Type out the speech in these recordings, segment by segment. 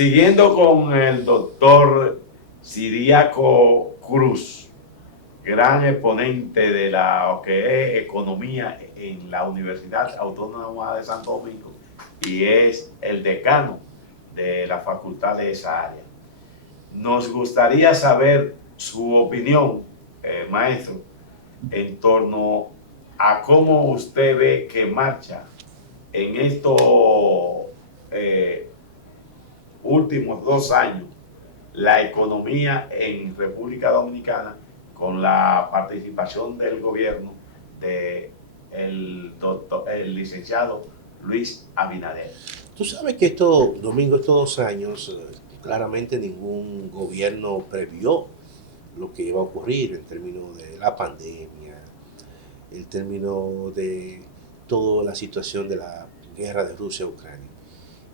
Siguiendo con el doctor Ciriaco Cruz, gran exponente de la que es economía en la Universidad Autónoma de Santo Domingo y es el decano de la facultad de esa área. Nos gustaría saber su opinión, maestro, en torno a cómo usted ve que marcha en estos últimos 2 años la economía en República Dominicana con la participación del gobierno de el licenciado Luis Abinader. Tú sabes que estos 2 años, claramente ningún gobierno previó lo que iba a ocurrir en términos de la pandemia, en términos de toda la situación de la guerra de Rusia a Ucrania.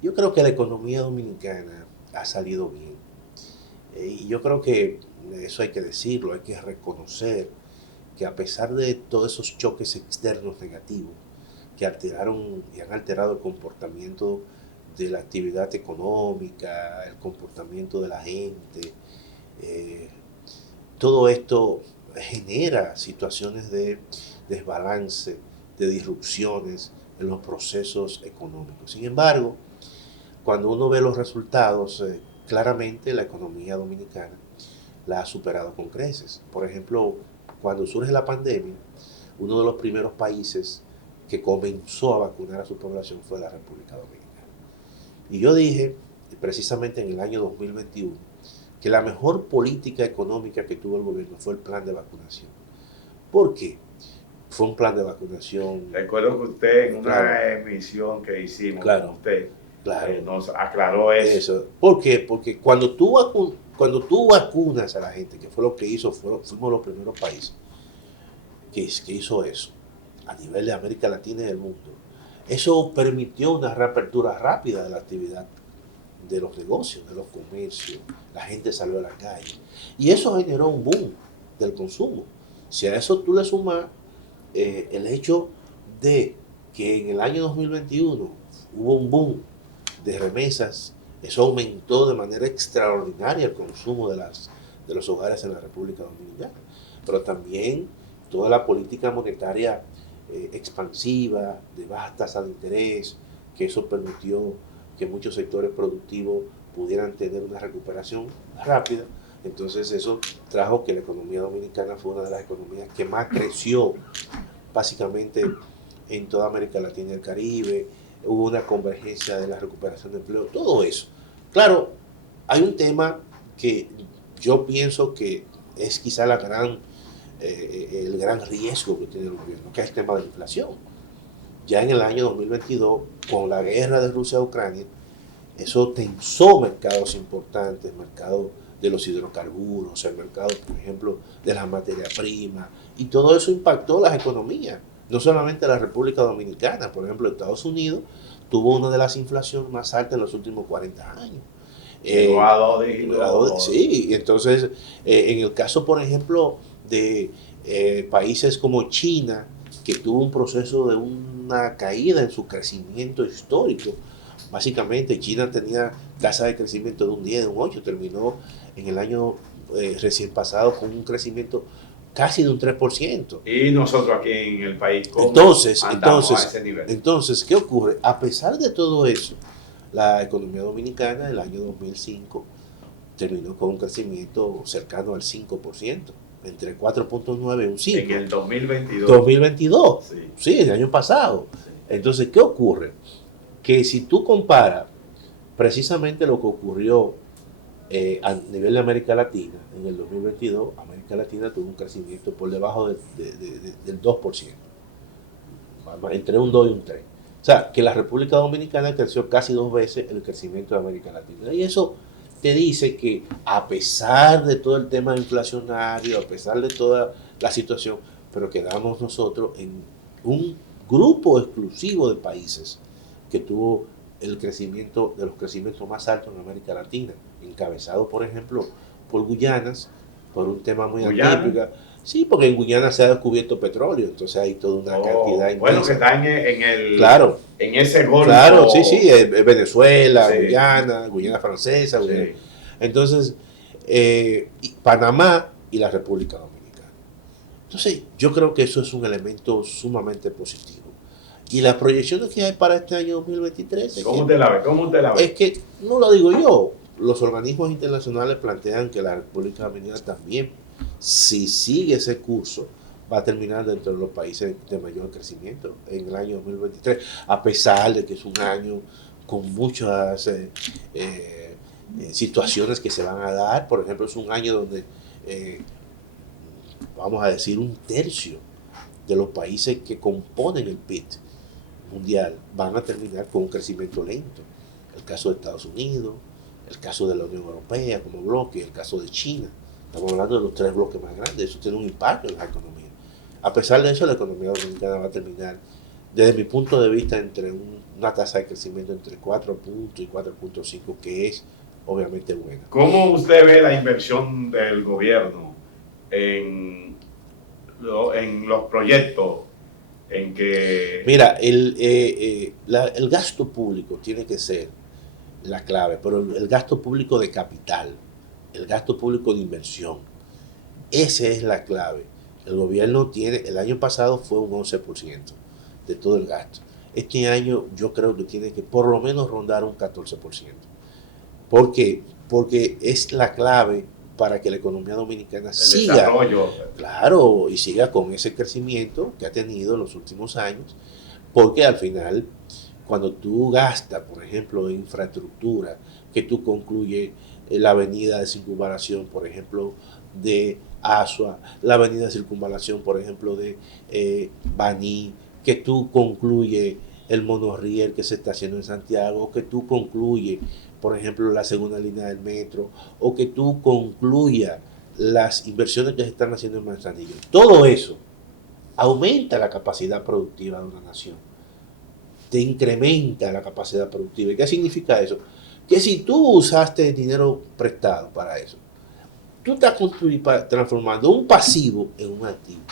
Yo creo que la economía dominicana ha salido bien. Y yo creo que eso hay que decirlo, hay que reconocer que a pesar de todos esos choques externos negativos que alteraron y han alterado el comportamiento de la actividad económica, el comportamiento de la gente, eh, todo esto genera situaciones de desbalance, de disrupciones en los procesos económicos. Sin embargo, cuando uno ve los resultados, claramente la economía dominicana la ha superado con creces. Por ejemplo, cuando surge la pandemia, uno de los primeros países que comenzó a vacunar a su población fue la República Dominicana. Y yo dije, precisamente en el año 2021, que la mejor política económica que tuvo el gobierno fue el plan de vacunación. ¿Por qué? Fue un plan de vacunación. Recuerdo que usted en una Claro, emisión que hicimos claro, con usted claro. nos aclaró eso. Eso. ¿Por qué? Porque cuando tú vacunas a la gente, que fue lo que fuimos los primeros países que hizo eso a nivel de América Latina y del mundo, eso permitió una reapertura rápida de la actividad de los negocios, de los comercios, la gente salió a la calle. Y eso generó un boom del consumo. Si a eso tú le sumas el hecho de que en el año 2021 hubo un boom de remesas, eso aumentó de manera extraordinaria el consumo de los hogares en la República Dominicana. Pero también toda la política monetaria expansiva, de bajas tasas de interés, que eso permitió que muchos sectores productivos pudieran tener una recuperación rápida. Entonces eso trajo que la economía dominicana fue una de las economías que más creció básicamente en toda América Latina y el Caribe. Hubo una convergencia de la recuperación de empleo, todo eso. Claro, hay un tema que yo pienso que es quizá el gran riesgo que tiene el gobierno, que es el tema de la inflación. Ya en el año 2022, con la guerra de Rusia a Ucrania, eso tensó mercados importantes, mercados de los hidrocarburos, el mercado, por ejemplo, de las materias primas, y todo eso impactó las economías, no solamente la República Dominicana. Por ejemplo, Estados Unidos tuvo una de las inflaciones más altas en los últimos 40 años. Llegó a 2 dígitos. Sí, entonces, en el caso, por ejemplo, de países como China, que tuvo un proceso de una caída en su crecimiento histórico. Básicamente, China tenía tasa de crecimiento de un 10, de un 8, terminó en el año recién pasado con un crecimiento casi de un 3%. Y nosotros aquí en el país, ¿cómo Entonces, andamos a entonces, ese nivel? entonces, ¿qué ocurre? A pesar de todo eso, la economía dominicana en el año 2005 terminó con un crecimiento cercano al 5%, entre 4.9 y un 5. En el 2022. 2022, Sí. sí, el año pasado. Sí. Entonces, ¿qué ocurre? Que si tú comparas precisamente lo que ocurrió a nivel de América Latina, en el 2022, América Latina tuvo un crecimiento por debajo del 2%, entre un 2 y un 3. O sea, que la República Dominicana creció casi 2 veces el crecimiento de América Latina. Y eso te dice que a pesar de todo el tema inflacionario, a pesar de toda la situación, pero quedamos nosotros en un grupo exclusivo de países que tuvo el crecimiento de los crecimientos más altos en América Latina, encabezado, por ejemplo, por Guyanas, por un tema muy atípico. Sí, porque en Guyana se ha descubierto petróleo, entonces hay toda una cantidad inmensa. Bueno, que está Claro, en ese golfo. claro, sí, sí, Venezuela, Sí, Guyana, Guyana Francesa, Guyana. sí. Entonces, Panamá y la República Dominicana. Entonces, yo creo que eso es un elemento sumamente positivo. Y las proyecciones que hay para este año 2023 ¿Cómo usted la ve? ¿Cómo usted la ve? es que, no lo digo yo, los organismos internacionales plantean que la República Dominicana también, si sigue ese curso, va a terminar dentro de los países de mayor crecimiento en el año 2023, a pesar de que es un año con muchas situaciones que se van a dar. Por ejemplo, es un año donde, vamos a decir, un tercio de los países que componen el PIB mundial van a terminar con un crecimiento lento. El caso de Estados Unidos, el caso de la Unión Europea como bloque, el caso de China. Estamos hablando de los 3 bloques más grandes. Eso tiene un impacto en la economía. A pesar de eso, la economía dominicana va a terminar, desde mi punto de vista, entre una tasa de crecimiento entre 4 puntos y 4.5, que es obviamente buena. ¿Cómo usted ve la inversión del gobierno en los proyectos en que... Mira, el gasto público tiene que ser la clave, pero el gasto público de capital, el gasto público de inversión, esa es la clave. El gobierno tiene, el año pasado fue un 11% de todo el gasto. Este año yo creo que tiene que por lo menos rondar un 14%. ¿Por qué? Porque es la clave para que la economía dominicana siga, desarrollo. Claro, y siga con ese crecimiento que ha tenido en los últimos años, porque al final, cuando tú gastas, por ejemplo, en infraestructura, que tú concluyes la avenida de circunvalación, por ejemplo, de Asua, la avenida de circunvalación, por ejemplo, de Baní, que tú concluyes el monorriel que se está haciendo en Santiago, que tú concluyes, por ejemplo, la segunda línea del metro, o que tú concluyas las inversiones que se están haciendo en Manzanillo. Todo eso aumenta la capacidad productiva de una nación, te incrementa la capacidad productiva. ¿Y qué significa eso? Que si tú usaste dinero prestado para eso, tú estás transformando un pasivo en un activo.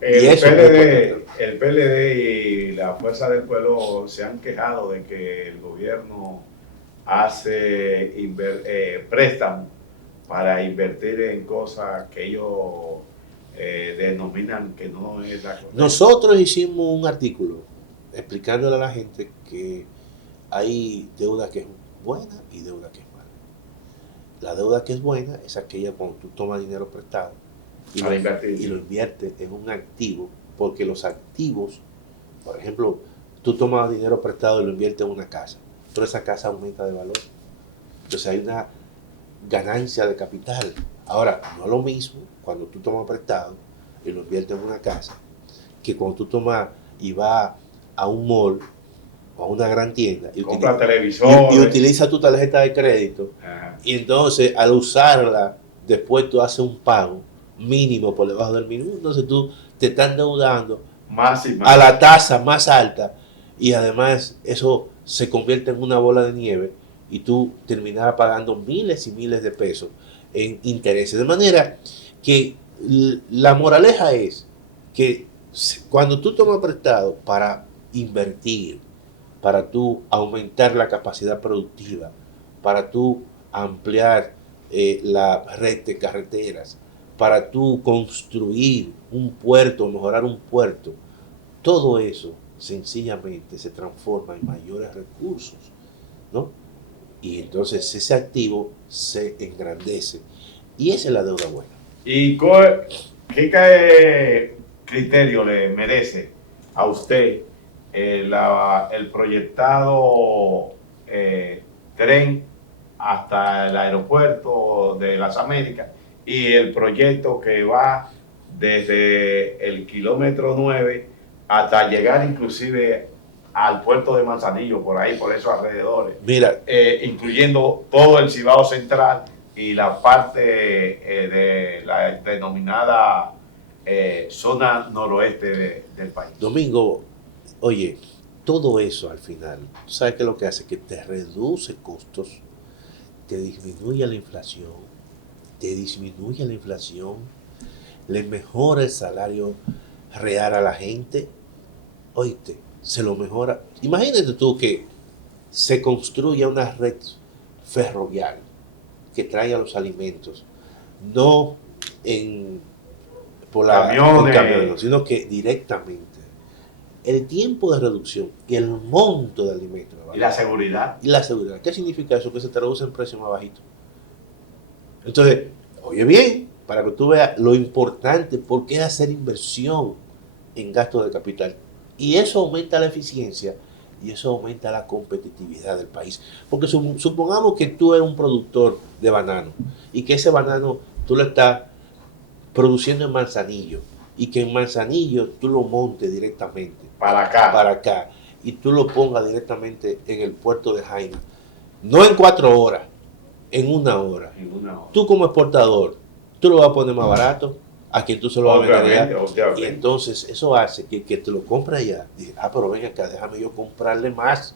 Y eso es muy importante. El PLD y la Fuerza del Pueblo se han quejado de que el gobierno hace préstamos para invertir en cosas que ellos denominan que no es la cosa. Nosotros hicimos un artículo explicándole a la gente que hay deuda que es buena y deuda que es mala. La deuda que es buena es aquella cuando tú tomas dinero prestado y lo inviertes en un activo, porque los activos, por ejemplo, tú tomas dinero prestado y lo inviertes en una casa, pero esa casa aumenta de valor. Entonces hay una ganancia de capital. Ahora, no es lo mismo cuando tú tomas prestado y lo inviertes en una casa, que cuando tú tomas y vas a un mall o a una gran tienda y utiliza tu tarjeta de crédito. Ajá. Y entonces al usarla después tú haces un pago mínimo por debajo del mínimo, entonces tú te estás endeudando más y más a la tasa más alta, y además eso se convierte en una bola de nieve y tú terminarás pagando miles y miles de pesos en intereses. De manera que la moraleja es que cuando tú tomas prestado para invertir, para tú aumentar la capacidad productiva, para tú ampliar la red de carreteras, para tú construir un puerto, mejorar un puerto, todo eso sencillamente se transforma en mayores recursos, ¿no? Y entonces ese activo se engrandece, y esa es la deuda buena. ¿Y qué criterio le merece a usted el proyectado tren hasta el aeropuerto de las Américas y el proyecto que va desde el kilómetro 9 hasta llegar inclusive al puerto de Manzanillo, por ahí, por esos alrededores? Mira, incluyendo todo el Cibao Central y la parte de la denominada zona noroeste del país. Domingo, oye, todo eso al final, ¿sabes qué es lo que hace? Que te reduce costos, te disminuye la inflación, le mejora el salario real a la gente, oíste, se lo mejora. Imagínate tú que se construya una red ferroviaria que traiga los alimentos, no en, en Camiones. camiones, sino que directamente. El tiempo de reducción y el monto de alimentos. Y la seguridad. Y la seguridad. ¿Qué significa eso? Que se traduce en precio más bajito. Entonces, oye bien, para que tú veas lo importante, porque es hacer inversión en gastos de capital. Y eso aumenta la eficiencia y eso aumenta la competitividad del país. Porque supongamos que tú eres un productor de banano y que ese banano tú lo estás produciendo en Manzanillo y que en Manzanillo tú lo montes directamente para acá y tú lo pongas directamente en el puerto de Jaina. No en 4 horas, en 1 hora. Tú como exportador, tú lo vas a poner más barato a quien tú se lo vas a vender allá. Y entonces eso hace que te lo compre allá. Dice, pero ven acá, déjame yo comprarle más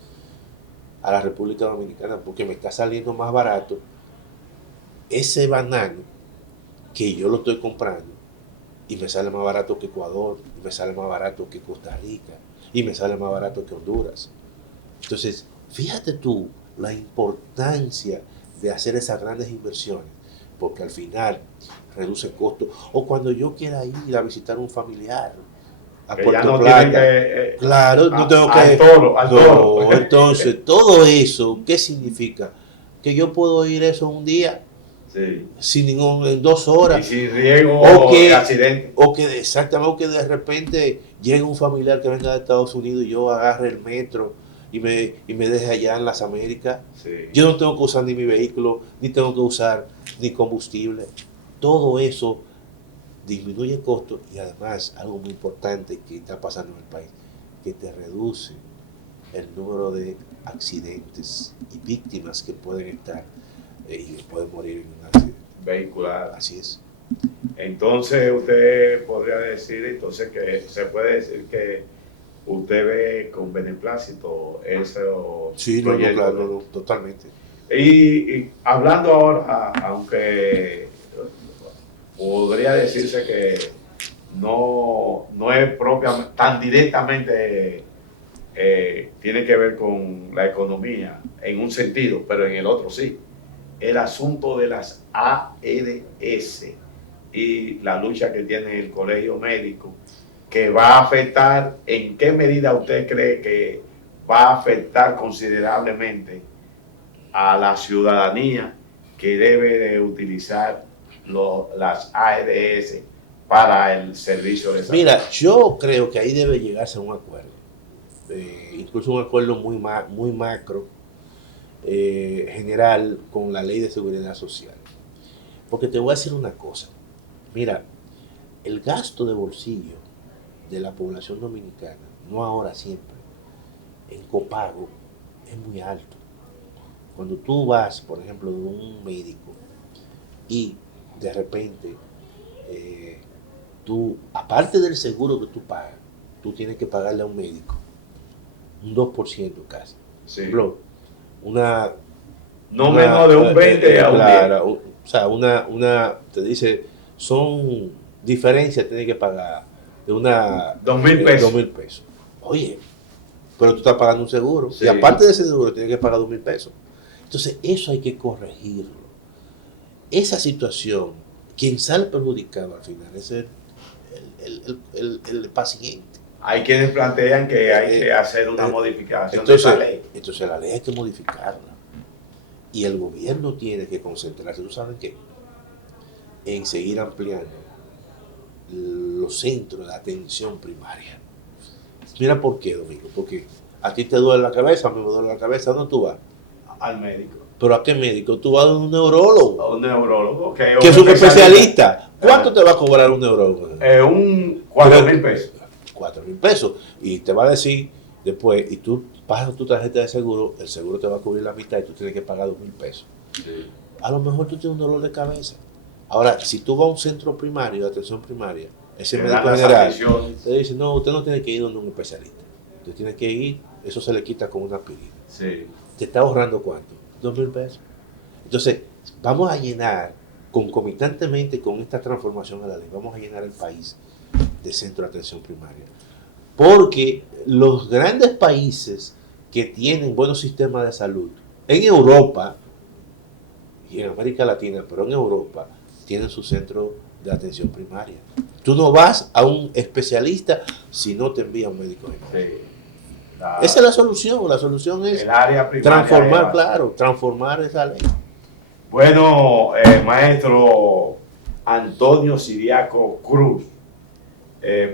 a la República Dominicana porque me está saliendo más barato ese banano que yo lo estoy comprando y me sale más barato que Ecuador, y me sale más barato que Costa Rica, y me sale más barato que Honduras. Entonces, fíjate tú la importancia de hacer esas grandes inversiones, porque al final reduce costos. O cuando yo quiera ir a visitar un familiar a que Puerto no Plata, claro, no tengo que... al toro. Entonces, todo eso, ¿qué significa? Que yo puedo ir eso un día, sí, sin en 2 horas. Y sin riesgo de accidente. Exactamente, o que de repente llegue un familiar que venga de Estados Unidos y yo agarre el metro y me deje allá en las Américas. Sí. Yo no tengo que usar ni mi vehículo, ni tengo que usar ni combustible. Todo eso disminuye costos y además algo muy importante que está pasando en el país, que te reduce el número de accidentes y víctimas que pueden estar y pueden morir en un accidente Vehicular. Así es. Entonces usted podría decir que se puede decir que usted ve con beneplácito eso. Sí, claro, totalmente. Y hablando ahora, aunque podría decirse que no es propiamente tan directamente tiene que ver con la economía en un sentido, pero en el otro sí. El asunto de las ARS y la lucha que tiene el colegio médico, que va a afectar, ¿en qué medida usted cree que va a afectar considerablemente a la ciudadanía que debe de utilizar las ARS para el servicio de salud? Mira, yo creo que ahí debe llegarse a un acuerdo, incluso un acuerdo muy macro, general, con la ley de seguridad social. Porque te voy a decir una cosa, mira, el gasto de bolsillo de la población dominicana, no ahora, siempre, en copago es muy alto. Cuando tú vas, por ejemplo, de un médico y de repente tú, aparte del seguro que tú pagas, tú tienes que pagarle a un médico un 2% casi. Sí. Una menos de un 20 a un 10. O sea, te dice, son diferencias, tienes que pagar de 2,000 pesos. 2,000 pesos. Oye, pero tú estás pagando un seguro. Sí. Y aparte de ese seguro, tienes que pagar 2,000 pesos. Entonces, eso hay que corregirlo. Esa situación, quien sale perjudicado al final es el paciente. Hay quienes plantean que hay que hacer una modificación de esa ley. Entonces, la ley hay que modificarla. Y el gobierno tiene que concentrarse, ¿tú sabes qué? En seguir ampliando los centros de atención primaria. Mira por qué, Domingo, porque a ti te duele la cabeza, a mí me duele la cabeza, ¿dónde tú vas? Al médico. ¿Pero a qué médico? Tú vas a un neurólogo. A un neurólogo. Que es un especialista. ¿Cuánto te va a cobrar un neurólogo? Un 4,000 pesos. 4,000 pesos. Y te va a decir después, y tú pagas tu tarjeta de seguro, el seguro te va a cubrir la mitad y tú tienes que pagar 2,000 pesos. Sí. A lo mejor tú tienes un dolor de cabeza. Ahora, si tú vas a un centro primario, de atención primaria, ese médico general te dice, no, usted no tiene que ir donde un especialista. Usted tiene que ir, eso se le quita con una aspirina. Sí. ¿Te está ahorrando cuánto? 2,000 pesos. Entonces, vamos a llenar concomitantemente con esta transformación a la ley, vamos a llenar el país de centro de atención primaria. Porque los grandes países que tienen buenos sistemas de salud, en Europa y en América Latina, pero en Europa, tienen su centro de atención primaria. Tú no vas a un especialista si no te envía un médico general. Sí. Esa es la solución es el área primaria transformar esa ley. Bueno, maestro Antonio Siriaco Cruz,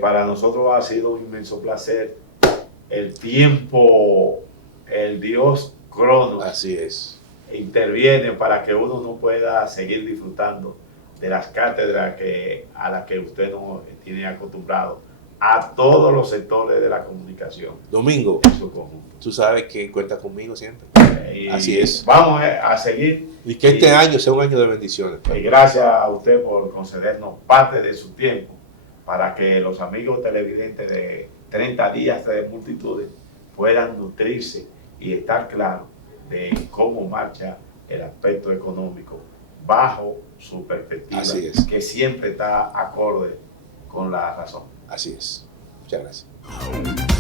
para nosotros ha sido un inmenso placer. El tiempo, el Dios Cronos, así es, interviene para que uno no pueda seguir disfrutando de las cátedras a las que usted nos tiene acostumbrado a todos los sectores de la comunicación. Domingo, en su conjunto. tú sabes que cuenta conmigo siempre. Y así es. Vamos a seguir. Y que este año sea un año de bendiciones. Y gracias a usted por concedernos parte de su tiempo para que los amigos televidentes de 30 días de multitudes puedan nutrirse y estar claros de cómo marcha el aspecto económico bajo su perspectiva, así es, que siempre está acorde con la razón. Así es. Muchas gracias.